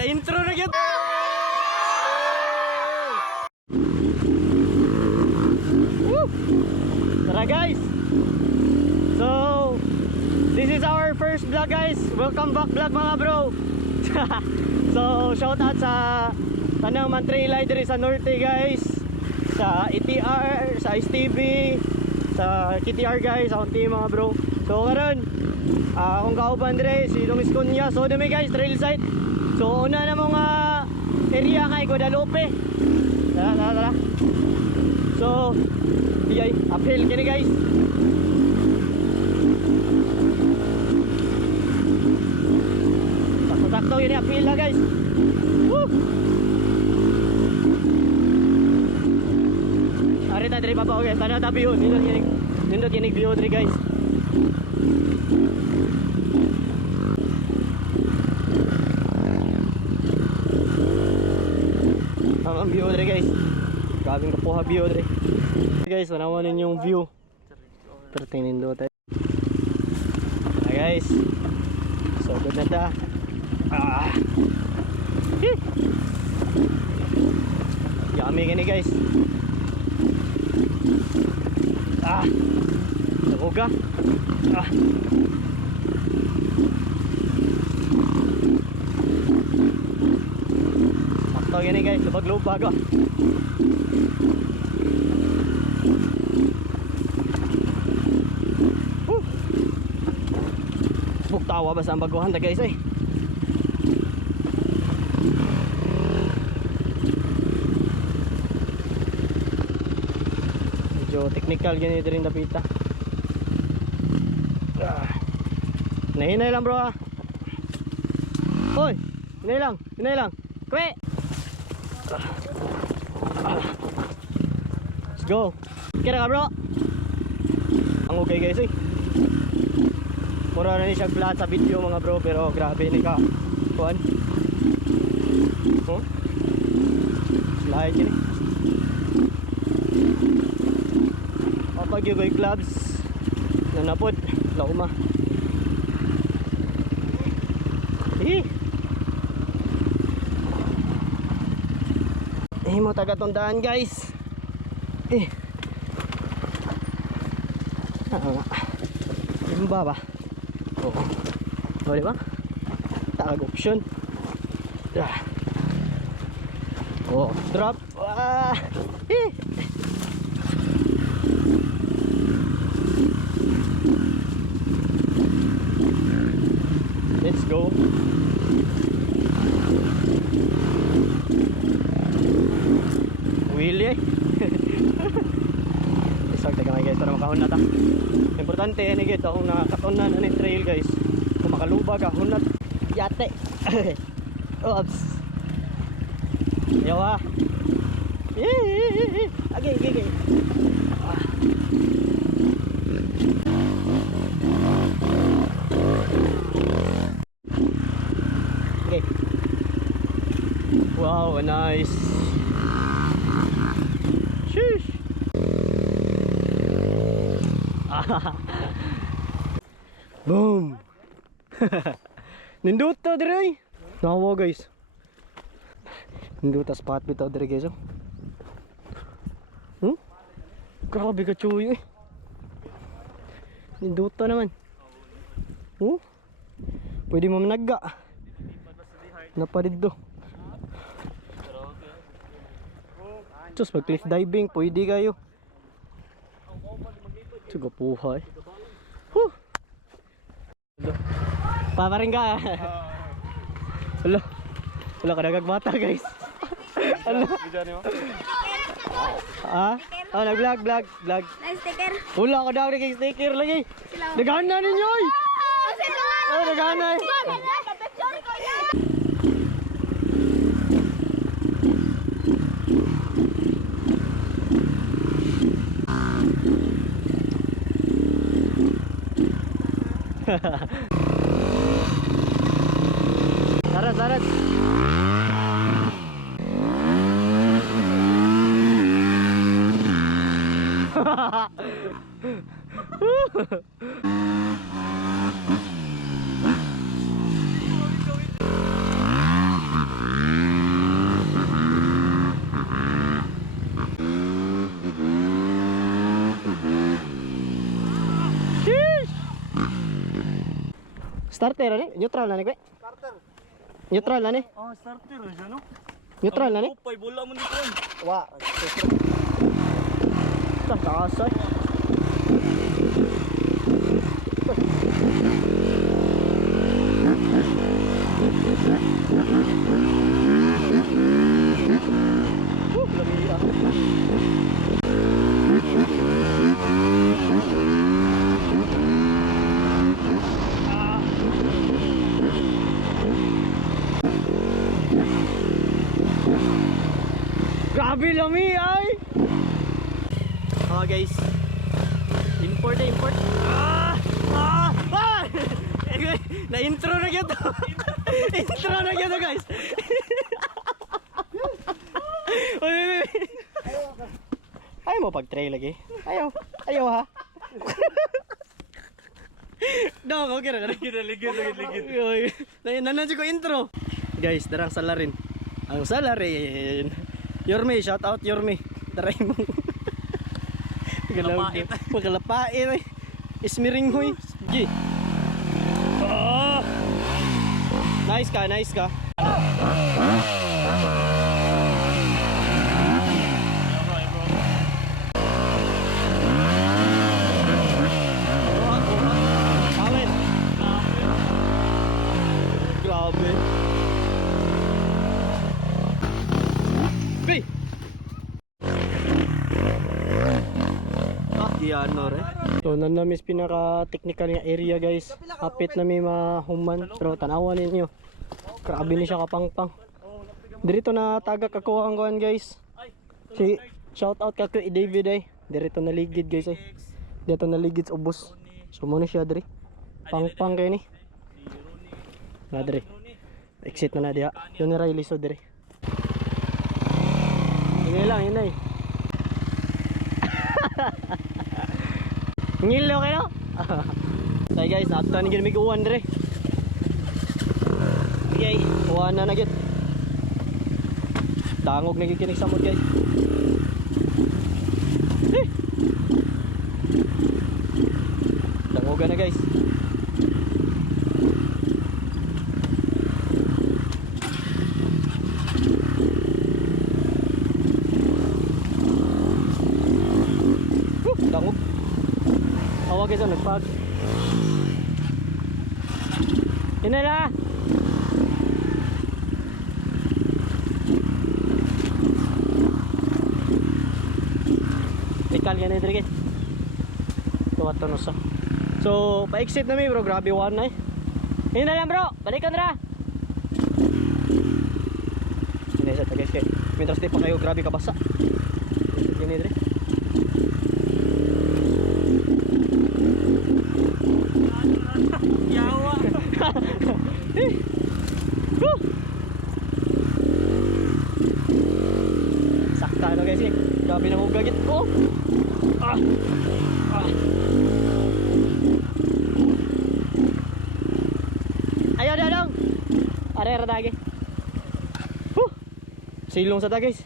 Na-intro na yun. Tara guys. So, this is our first vlog guys. Welcome back vlog mga bro. So, shout out sa tanang man trail rider sa Norte guys. Sa ETR, sa STB, sa KTR guys, sa team mga bro. So karon, akong kauban dire si Luis Cunha. So dami guys, trail site. So una na mga area kay Guadalupe. Tara. So, iyay, uphill kini guys. Sakto yun uphill na guys. Woo! Arita dari baba guys, tanah tapi yun. Nindot kinig view dari guys. Ang view dari guys. Kaming kapuha view dari. Guys, wanawanin yung view. Perting nindot tayo. Nah guys. So good na ta. Yummy gini guys. Nabuga. Sakto gini guys, lubag-lubag Buktawa ba sa baguhan ta guys eh. Medyo technical ganito rin napita. Nahinay lang bro Hoy, hinay lang Kwe. Let's go. Kira ka bro. Ang okay guys eh. Mura na ni siya flat sa video mga bro. Pero grabe ni ka kuhan. Slide yun eh. Kapag yung gloves nanapod lauma. Mo taga tondaan guys. Yung ba? Oo. O diba? Tag option. Oh, drop. Let's go. Willy isag taga may guys para makahon na ta. Importante yan guys akong nakakatunan na trail guys. Kung makalubag hunat yate. Oops. Yawa. Okay. Okay. Wow, nice. Sheesh. Boom. Ninduta dire. Nawa guys. Ninduta spot bitaw dire guys. Grabe ka chuy eh. Ninduta naman. Pwede mo managga. Napadiddo. Just mag cliff diving, pwede kayo. Sugapuhay. Paparing ka. Wala ka nagagmata guys. Ano? Oh, nag-vlog. Sticker. Wala ka daw nag-sticker lagi. Nagana ninyo oy. Oh, nagana. Sarat. Starter ani, neutral na ni ko. Starter. Neutral na ni. Oh, starter siya no. Neutral na ni. Upay bola mo dito. Wa. Takasay. Grabe lami ay. Guys. Import na import. Na-intro na gyud. Intro na gyud guys. Uy. Ayaw mo pag-try lagi. Ayaw ha. Dong, okay na. Ligid. Nanan ko intro. Guys, darang salarin. Ang salarin. Yorme, shout out Yorme. Try mo. Pagkalapait. Ismiring hoy. Gi. Nice ka. Grabe. Hey! Ano re? So nanamis pinaka-technical nga area guys. Hapit na may mahuman. Pero tanawan ninyo. Grabe ni siya kapangpang. Dirito na tagak ako ang kuhan guys. Si shout out ka kay David ay. Dirito naligid guys ay. Dito naligid sa ubos. So muna siya diri. Pangpang kay ni. Na diri. Exit na diha. Yun ni Riley so diri. Yun ay. Ngilo kayo? So guys, naabtan ni gid uwan dire. Okay, uwan na gid. Dangog na gid kinig samot guys. Dangogan na guys. Dangog. Awag guys, nagpag. Inala. Ikal yan eh guys. Tuwat to sa. So, pa-exit na mi bro, grabe one na eh. Ina lang bro, balikan ra. Ini sa guys kay. Mientras di pa kayo grabe kabasa. Ini dire. Yawa. Sakta na guys eh. Grabe na mo gagit. Oh. Ayo dong. Are ra dagi. Silong sa ta guys.